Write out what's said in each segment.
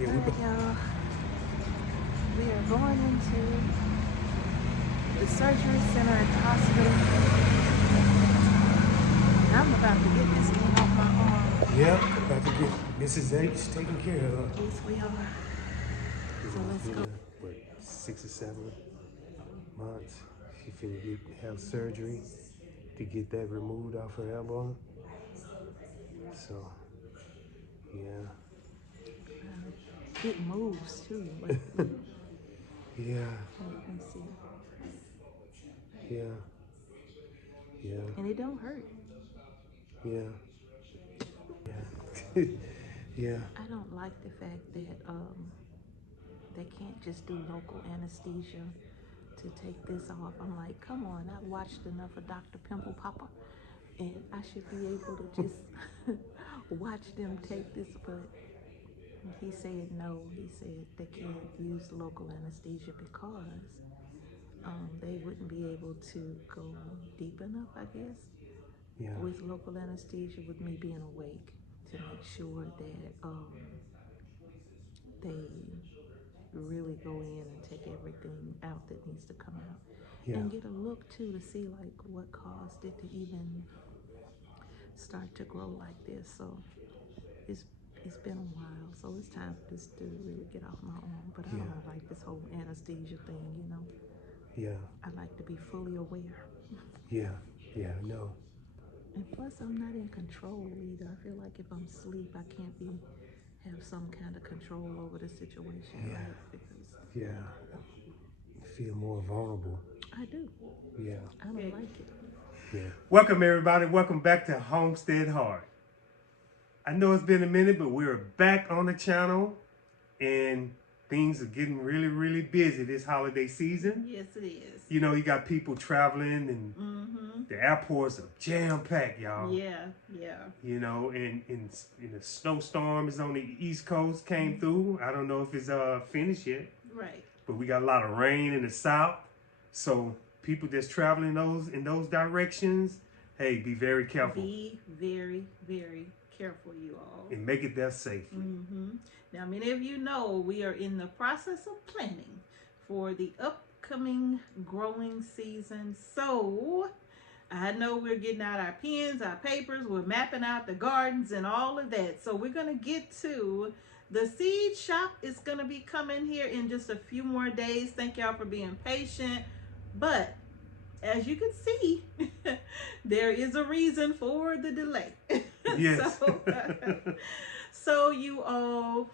Yeah, Alright, y'all. We are going into the surgery center at the hospital. And I'm about to get this thing off my arm. about to get Mrs. H taken care of. Yes, we are. So let's Been go. what, 6 or 7 months. She finna have surgery to get that removed off her elbow. So, yeah, It moves too. Like, look. yeah, Let me see. yeah, yeah, And it don't hurt. yeah, yeah, yeah, I don't like the fact that they can't just do local anesthesia to take this off. I'm like, come on, I've watched enough of Dr. Pimple Popper, and I should be able to just watch them take this. But he said no. He said they can't use local anesthesia because they wouldn't be able to go deep enough, I guess, yeah, with local anesthesia, with me being awake, to make sure that they really go in and take everything out that needs to come out, yeah, and get a look too to see like what caused it to even start to grow like this. So it's it's been a while, so it's time for this to really get off my arm. But I yeah, don't like this whole anesthesia thing. yeah, I like to be fully aware. yeah, yeah, no, And plus, I'm not in control either. I feel like if I'm asleep, I can't have some kind of control over the situation, yeah, right? Because yeah. Feel more vulnerable. I do. Yeah, I don't like it. yeah. Welcome, everybody. Welcome back to Homestead Heart. I know it's been a minute, but we're back on the channel, and things are getting really, really busy this holiday season. Yes, it is. You know, you got people traveling, and the airports are jam-packed, y'all. Yeah, yeah. You know, and the snowstorm is on the East Coast, came through. I don't know if it's finished yet. Right. But we got a lot of rain in the south. So people that's traveling in those directions, hey, be very careful. Be very, very careful, you all. And make it there safely. Now, many of you know we are in the process of planning for the upcoming growing season. So I know we're getting out our pens, our papers, we're mapping out the gardens and all of that. So we're going to get to the seed shop. Is going to be coming here in just a few more days. Thank y'all for being patient. But as you can see, there is a reason for the delay. Yes. So you all,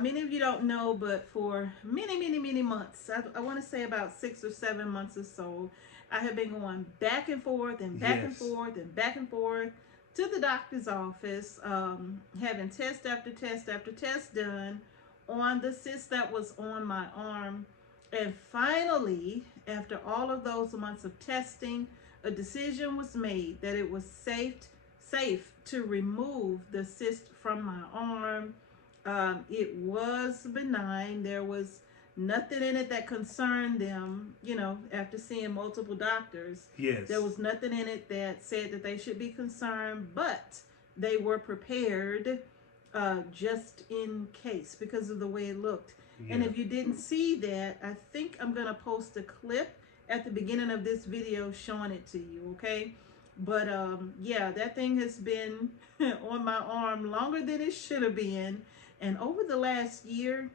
many of you don't know, but for many, many, many months, I want to say about 6 or 7 months or so, I have been going back and forth and back and forth and back and forth to the doctor's office, having test after test after test done on the cyst that was on my arm. And finally, after all of those months of testing, a decision was made that it was safe to remove the cyst from my arm. It was benign. There was nothing in it that concerned them, after seeing multiple doctors. Yes. There was nothing in it that said that they should be concerned, but they were prepared just in case because of the way it looked. Yeah. And if you didn't see that, I think I'm going to post a clip at the beginning of this video showing it to you, okay? But yeah, that thing has been on my arm longer than it should have been. And over the last year,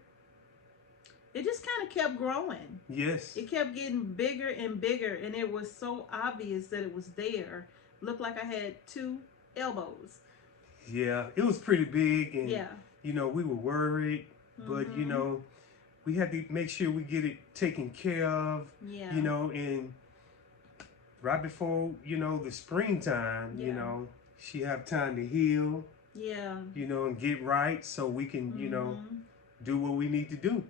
it just kind of kept growing. Yes. It kept getting bigger and bigger, and it was so obvious that it was there. Looked like I had 2 elbows. Yeah, it was pretty big, and yeah, we were worried, but we had to make sure we get it taken care of. Yeah. And right before the springtime, she have time to heal. Yeah. And get right so we can do what we need to do.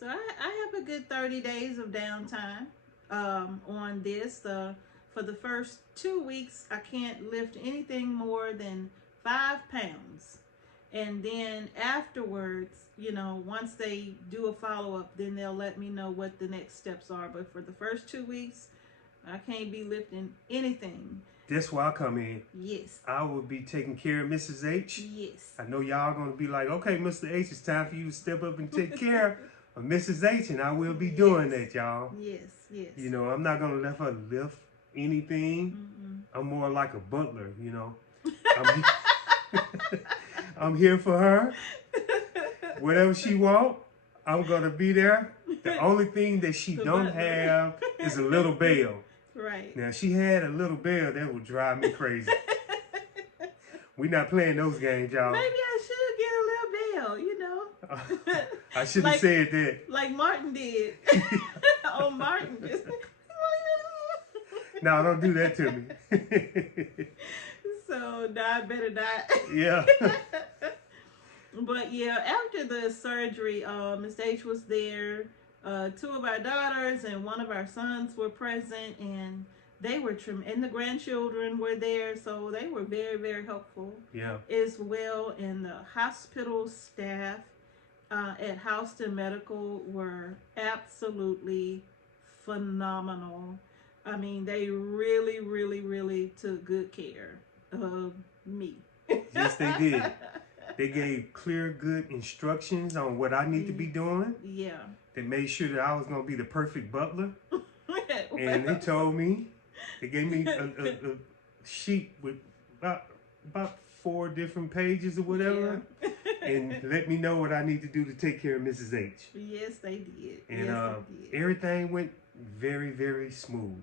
So I have a good 30 days of downtime on this. For the first 2 weeks, I can't lift anything more than 5 pounds. And then afterwards, once they do a follow-up, then they'll let me know what the next steps are. But for the first 2 weeks, I can't be lifting anything. that's where I come in. Yes. I will be taking care of Mrs. H. Yes. I know y'all gonna be like, okay, Mr. H, it's time for you to step up and take care of Mrs. H, and I will be doing that, y'all. Yes, yes. You know, I'm not gonna let her lift anything. I'm more like a butler, you know. I'm here for her. Whatever she want, I'm gonna be there. The only thing that she don't have is a little bell. Right. Now, if she had a little bell, that would drive me crazy. We not playing those games, y'all. Maybe I should get a little bell, you know. I should have said that. Like Martin did. Oh, Martin just... No, don't do that to me. So, no, I better not. Yeah. But yeah, after the surgery, Miss H was there. 2 of our daughters and 1 of our sons were present, and they were and the grandchildren were there, so they were very, very helpful. Yeah. As well, and the hospital staff at Houston Medical were absolutely phenomenal. I mean, they really, really, really took good care of me. Yes, they did. They gave clear, good instructions on what I need to be doing. Yeah. They made sure that I was going to be the perfect butler. And they told me, they gave me a sheet with about 4 different pages or whatever. Yeah. And let me know what I need to do to take care of Mrs. H. Yes, they did. And yes, they did. Everything went very, very smooth.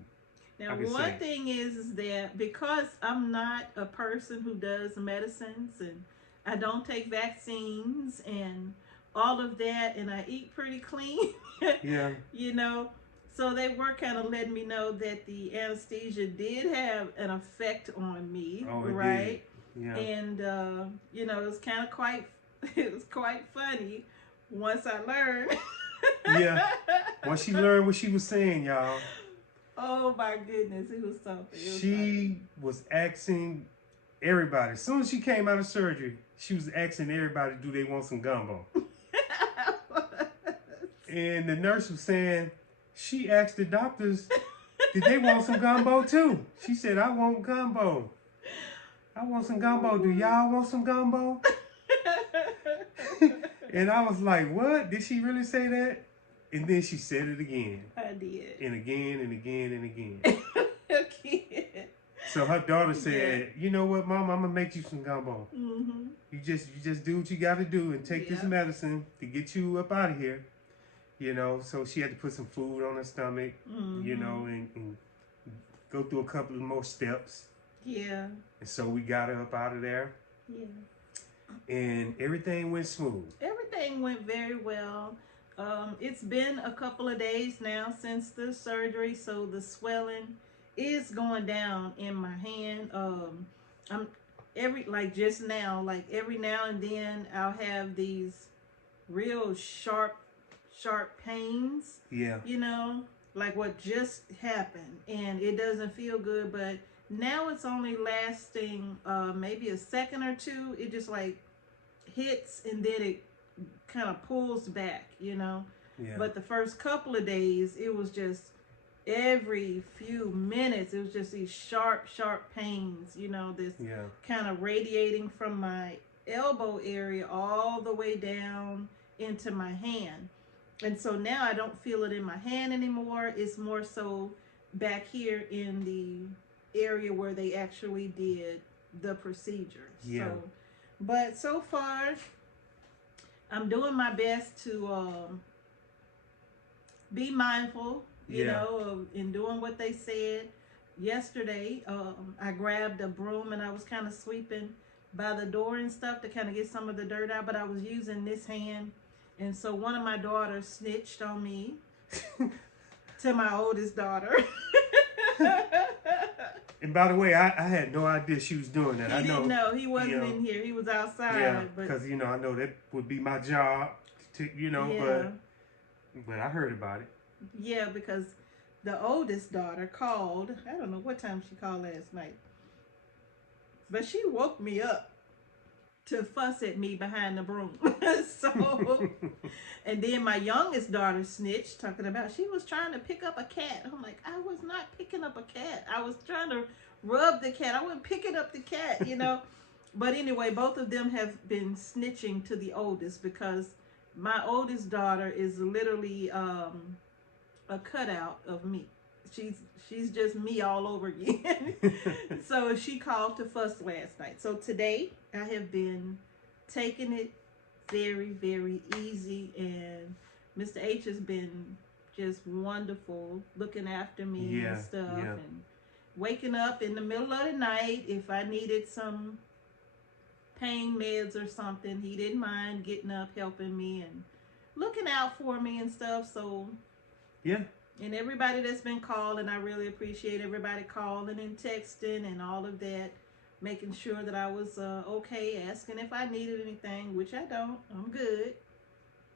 Now, one thing is that because I'm not a person who does medicines and I don't take vaccines and all of that, and I eat pretty clean. Yeah. You know, so they were kind of letting me know that the anesthesia did have an effect on me, right? Did. Yeah. And you know, it was kind of quite funny once I learned. Yeah. Once she learned what she was saying, y'all. Oh my goodness, it was something. She was asking everybody. As soon as she came out of surgery, she was asking everybody, do they want some gumbo? And the nurse was saying, she asked the doctors, did they want some gumbo too? She said, I want gumbo. I want some gumbo. Do y'all want some gumbo? And I was like, what? Did she really say that? And then she said it again. I did. And again and again and again. Again. So her daughter said, you know what, Mom, I'm going to make you some gumbo. Mm-hmm. You just do what you got to do and take this medicine to get you up out of here. You know, so she had to put some food on her stomach, you know, and go through a couple of more steps. Yeah. And so we got her up out of there. Yeah. And everything went smooth. Everything went very well. It's been a couple of days now since the surgery, so the swelling is going down in my hand. I'm every now and then I'll have these real sharp pains. Yeah. You know, like what just happened, and it doesn't feel good, but now it's only lasting maybe a second or two. It just like hits and then it kind of pulls back, you know. Yeah. But the first couple of days, it was just every few minutes, it was just these sharp pains, you know, this kind of radiating from my elbow area all the way down into my hand. And so now I don't feel it in my hand anymore. It's more so back here in the area where they actually did the procedure. Yeah. So, but so far, I'm doing my best to be mindful, you know, in doing what they said. Yesterday, I grabbed a broom and I was kind of sweeping by the door and stuff to kind of get some of the dirt out, but I was using this hand. And so one of my daughters snitched on me to my oldest daughter. And by the way, I had no idea she was doing that. He didn't know. He wasn't in here. He was outside. Yeah, because, you know, I know that would be my job, to, you know, but I heard about it. Yeah, because the oldest daughter called. I don't know what time she called last night. But she woke me up to fuss at me behind the broom. So, and then my youngest daughter snitched, talking about she was trying to pick up a cat. I'm like, I was not picking up a cat. I was trying to rub the cat. I wasn't picking up the cat, you know. But anyway, both of them have been snitching to the oldest because my oldest daughter is literally a cutout of me. She's just me all over again. So she called to fuss last night. So today I have been taking it very, very easy, and Mr. H has been just wonderful looking after me and stuff, and waking up in the middle of the night if I needed some pain meds or something. He didn't mind getting up, helping me, and looking out for me and stuff. So yeah. And everybody that's been calling, I really appreciate everybody calling and texting and all of that, making sure that I was okay, asking if I needed anything, which I don't. I'm good.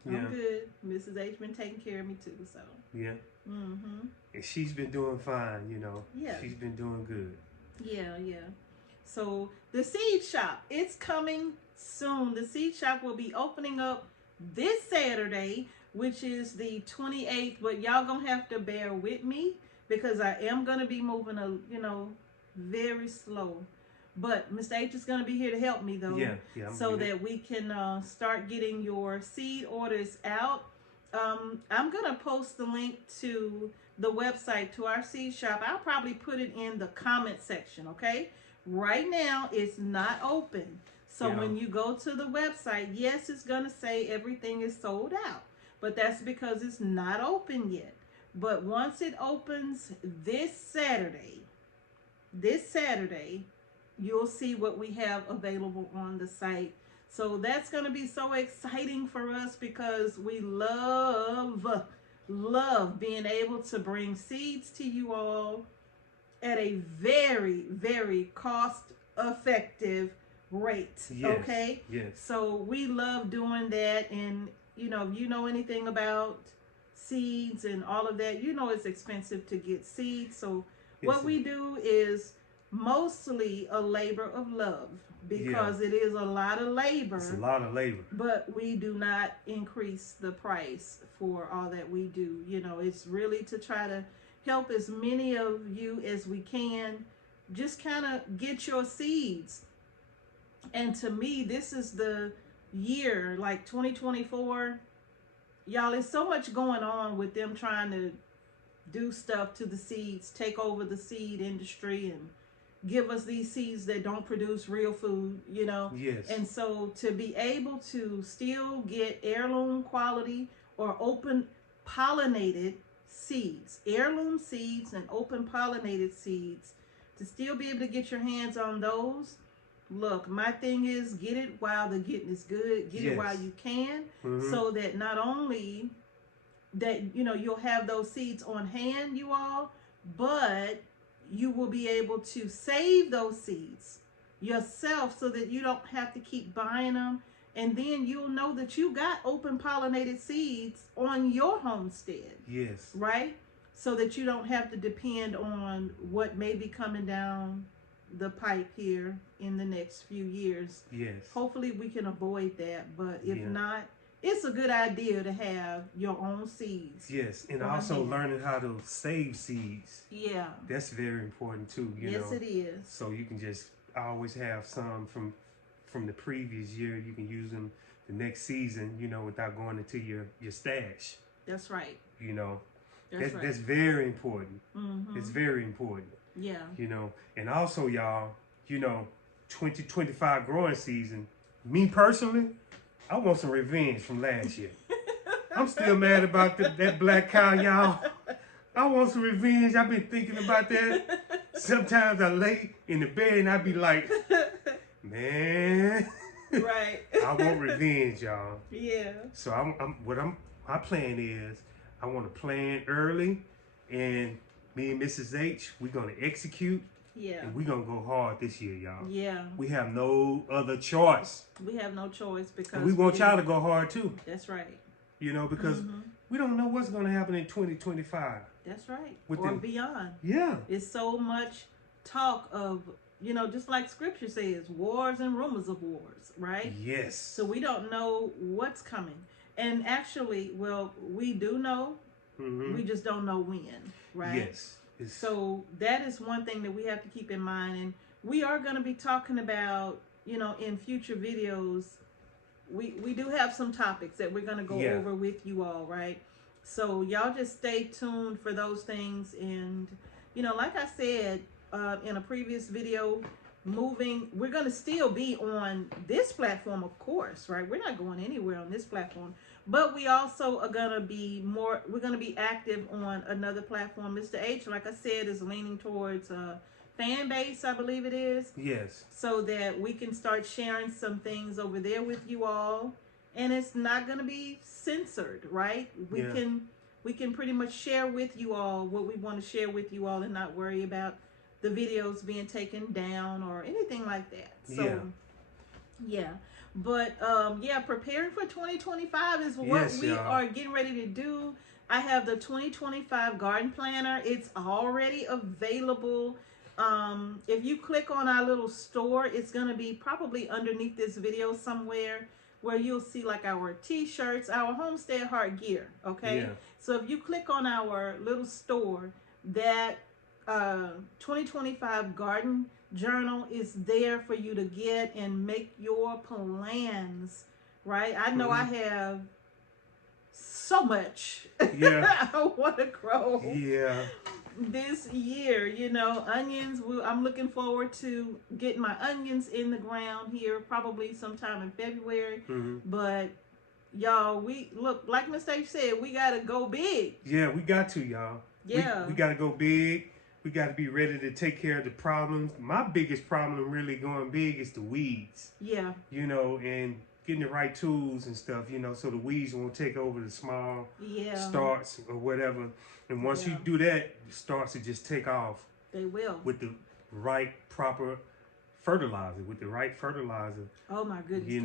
I'm good. Mrs. H been taking care of me too, so. Yeah. Mm-hmm. And she's been doing fine, you know. Yeah. She's been doing good. Yeah, yeah. So the seed shop, it's coming soon. The seed shop will be opening up this Saturday, which is the 28th, but y'all gonna have to bear with me because I am gonna be moving very slow. But Mr. H is gonna be here to help me though, so that we can start getting your seed orders out. I'm gonna post the link to the website to our seed shop. I'll probably put it in the comment section. Okay, right now it's not open, so when you go to the website, yes, it's gonna say everything is sold out. But that's because it's not open yet. But once it opens this Saturday, you'll see what we have available on the site. So that's going to be so exciting for us because we love being able to bring seeds to you all at a very, very cost-effective rate. Yes, okay? Yes. So we love doing that, and if you know anything about seeds and all of that, it's expensive to get seeds. So what we do is mostly a labor of love because it is a lot of labor. It's a lot of labor. But we do not increase the price for all that we do. It's really to try to help as many of you as we can just kind of get your seeds. And to me, this is the year, like 2024, y'all, there's so much going on with them trying to do stuff to the seeds, take over the seed industry and give us these seeds that don't produce real food, Yes. And so to be able to still get heirloom quality or open pollinated seeds, heirloom seeds and open pollinated seeds, to still be able to get your hands on those. Look, my thing is get it while the getting is good. Get it while you can, so that not only that you'll have those seeds on hand, you all, but you will be able to save those seeds yourself so that you don't have to keep buying them, and then you'll know that you got open pollinated seeds on your homestead. Yes. Right? So that you don't have to depend on what may be coming down the pipe here in the next few years. Yes. Hopefully we can avoid that, but if not, it's a good idea to have your own seeds. Yes, and also learning how to save seeds. Yeah. That's very important too, you know. Yes, it is. So you can just always have some from the previous year. You can use them the next season, without going into your stash. That's right. That's very important. Mm-hmm. It's very important. Yeah. And also, y'all, 2025 growing season, me personally, I want some revenge from last year. I'm still mad about that black cow, y'all. I want some revenge. I've been thinking about that. Sometimes I lay in the bed and I be like, man. Right. I want revenge, y'all. Yeah. So my plan is I want to plan early, and me and Mrs. H, we're going to execute. Yeah. And we're going to go hard this year, y'all. Yeah. We have no other choice. We have no choice because... And we want y'all to go hard, too. That's right. Because we don't know what's going to happen in 2025. That's right. Or beyond. Yeah. It's so much talk of, just like Scripture says, wars and rumors of wars, right? Yes. So we don't know what's coming. And actually, we do know. We just don't know when, right? Yes. So that is one thing that we have to keep in mind. And we are going to be talking about, you know, in future videos, we do have some topics that we're going to go over with you all, right? So y'all just stay tuned for those things. And, you know, like I said in a previous video, we're going to still be on this platform, of course, right? We're not going anywhere on this platform. But we also are going to be we're going to be active on another platform. Mr. H, like I said, is leaning towards fan base, I believe it is. Yes. So that we can start sharing some things over there with you all. And it's not going to be censored, right? We can pretty much share with you all what we want to share with you all and not worry about the videos being taken down or anything like that. So, yeah. But, preparing for 2025 is what we are getting ready to do. I have the 2025 garden planner. It's already available. If you click on our little store, it's going to be probably underneath this video somewhere where you'll see like our t-shirts, our Homestead Heart gear, okay? Yeah. So if you click on our little store, that 2025 garden journal is there for you to get and make your plans, right? I know I have so much I want to grow this year, you know. Onions, I'm looking forward to getting my onions in the ground here probably sometime in February. But y'all, we look, like Mr. H said, we gotta go big. Yeah, we got to, y'all. Yeah, we gotta go big. We got to be ready to take care of the problems. My biggest problem really going big is the weeds. Yeah. You know, and getting the right tools and stuff, you know, so the weeds won't take over the small starts or whatever. And once you do that, the starts to just take off. They will. With the right, proper fertilizer, Oh my goodness.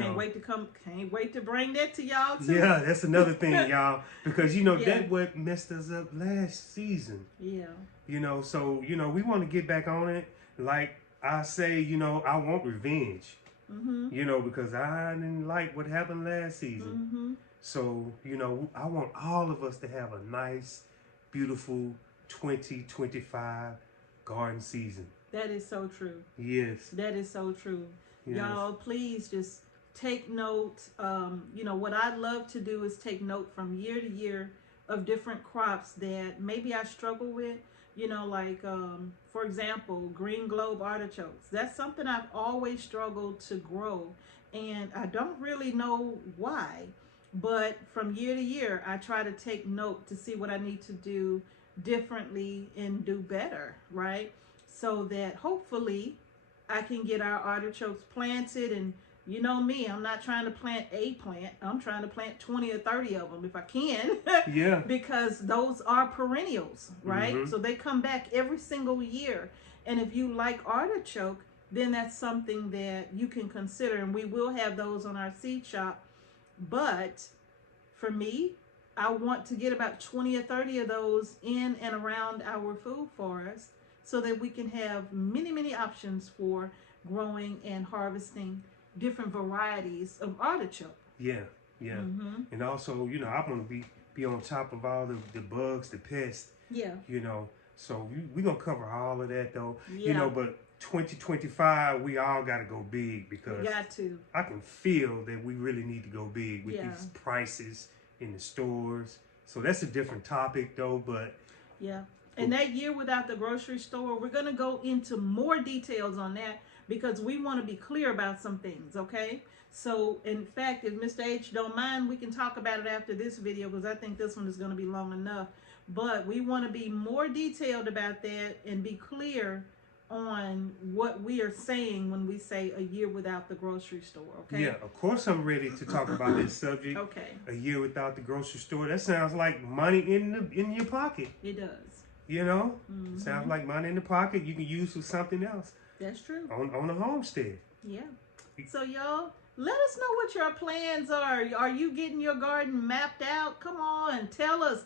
Can't wait to bring that to y'all too. Yeah, that's another thing, y'all. Because, you know, that what messed us up last season. Yeah. You know, so, you know, we want to get back on it. Like I say, you know, I want revenge. You know, because I didn't like what happened last season. So, you know, I want all of us to have a nice, beautiful 2025 garden season. That is so true. Yes. That is so true. Yes. Y'all, please just take note. You know, what I love to do is take note from year to year of different crops that maybe I struggle with. You know, like, for example, green globe artichokes. That's something I've always struggled to grow. And I don't really know why. But from year to year, I try to take note to see what I need to do differently and do better, right? So that hopefully I can get our artichokes planted. And you know me, I'm not trying to plant a plant. I'm trying to plant 20 or 30 of them if I can. Yeah. Because those are perennials, right? So they come back every single year. And if you like artichoke, then that's something that you can consider. And we will have those on our seed shop. But for me, I want to get about 20 or 30 of those in and around our food forest so that we can have many, many options for growing and harvesting different varieties of artichoke. Yeah, yeah. And also, you know, I want to be on top of all the bugs, the pests. Yeah. You know, so we're going to cover all of that, though. Yeah. You know, but 2025, we all got to go big because I can feel that we really need to go big with these prices in the stores. So that's a different topic, though, but... Yeah. And that year without the grocery store, we're going to go into more details on that because we want to be clear about some things, okay? So, in fact, if Mr. H don't mind, we can talk about it after this video because I think this one is going to be long enough. But we want to be more detailed about that and be clear on what we are saying when we say a year without the grocery store, okay? Yeah, of course I'm ready to talk about this subject. Okay. A year without the grocery store. That sounds like money in your pocket. It does. You know? It sounds like money in the pocket you can use for something else. That's true. On a homestead. Yeah. So y'all, let us know what your plans are. Are you getting your garden mapped out? Come on, tell us.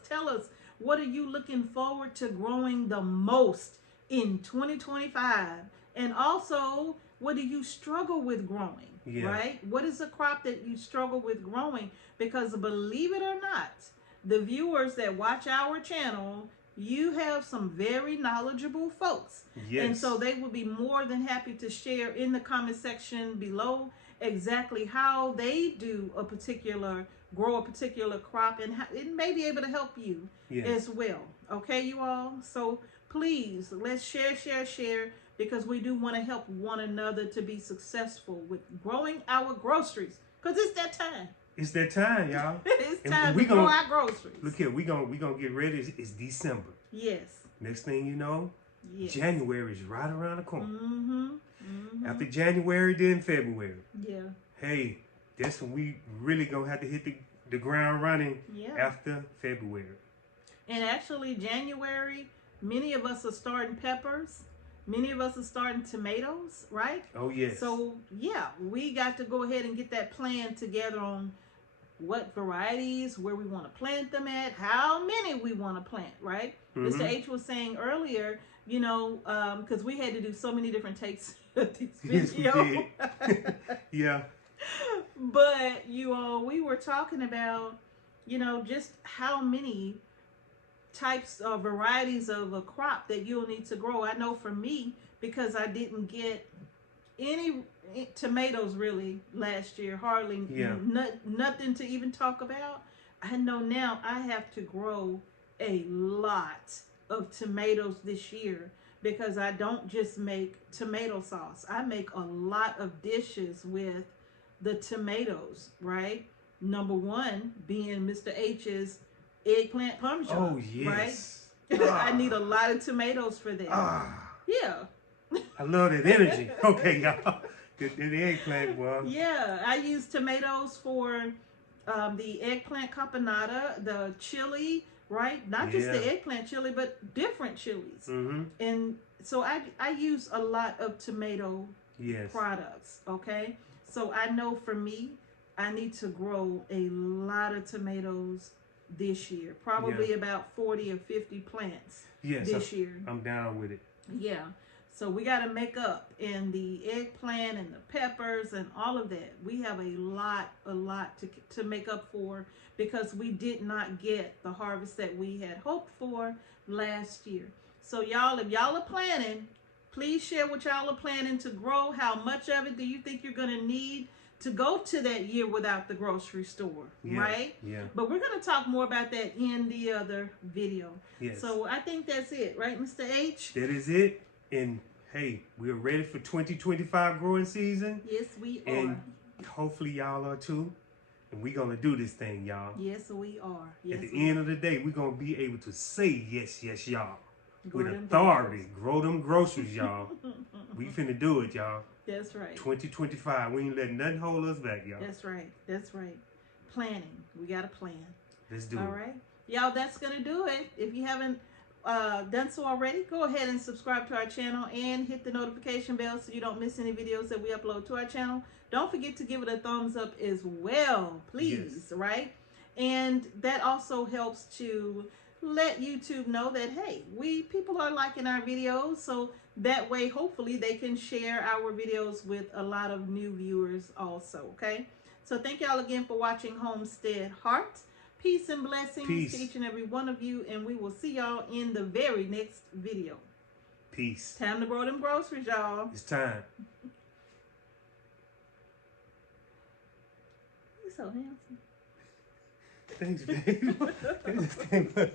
What are you looking forward to growing the most in 2025? And also, what do you struggle with growing? Yeah. Right? What is a crop that you struggle with growing? Because believe it or not, the viewers that watch our channel you have some very knowledgeable folks. Yes. And so they would be more than happy to share in the comment section below exactly how they do grow a particular crop, and how it may be able to help you as well. Okay, you all? So please, let's share, because we do want to help one another to be successful with growing our groceries, because it's that time. It's that time, y'all. It's time to grow our groceries. Look here, we gonna get ready. It's December. Yes. Next thing you know, yes. January is right around the corner. Mm-hmm. Mm-hmm. After January, then February. Yeah. Hey, that's when we really gonna have to hit the ground running. Yeah. After February. And actually, January, many of us are starting peppers. Many of us are starting tomatoes, right? Oh, yes. So, yeah, we got to go ahead and get that plan together on what varieties, where we want to plant them at, how many we want to plant, right? Mm-hmm. Mr. H was saying earlier, you know, because we had to do so many different takes of this video. Yes, we did. Yeah. But, you all, we were talking about, you know, just how many types of varieties of a crop that you'll need to grow. I know for me, because I didn't get any tomatoes really last year, hardly nothing to even talk about. I know now I have to grow a lot of tomatoes this year, because I don't just make tomato sauce. I make a lot of dishes with the tomatoes, right? Number one being Mr. H's eggplant parmesan. Oh, yes. Right? I need a lot of tomatoes for that. Yeah. I love that energy. Okay, y'all. The eggplant, well. Yeah, I use tomatoes for the eggplant caponata, the chili, right? Not just the eggplant chili, but different chilies. Mm-hmm. And so I use a lot of tomato products, okay? So I know for me, I need to grow a lot of tomatoes this year. Probably about 40 or 50 plants this year. I'm down with it. Yeah. So we got to make up in the eggplant and the peppers and all of that. We have a lot to make up for, because we did not get the harvest that we had hoped for last year. So y'all, if y'all are planning, please share what y'all are planning to grow. How much of it do you think you're going to need to go to that year without the grocery store, right? Yeah. But we're going to talk more about that in the other video. Yes. So I think that's it, right, Mr. H? That is it. And hey, we're ready for 2025 growing season. Yes, we are. And hopefully y'all are too. And we're going to do this thing, y'all. Yes, we are. Yes, at the end of the day, we're going to be able to say yes, y'all. Grow with authority. Grow them groceries, y'all. We finna do it, y'all. That's right. 2025. We ain't letting nothing hold us back, y'all. That's right. That's right. Planning. We got a plan. Let's do it. All right. Y'all, that's going to do it. If you haven't done so already, go ahead and subscribe to our channel and hit the notification bell so you don't miss any videos that we upload to our channel. Don't forget to give it a thumbs up as well, please, right? And that also helps to let YouTube know that, hey, people are liking our videos, so that way hopefully they can share our videos with a lot of new viewers also, okay? So thank y'all again for watching Homestead Heart. Peace and blessings to each and every one of you, and we will see y'all in the very next video. Peace. Time to grow them groceries, y'all. It's time. You're so handsome. Thanks, babe.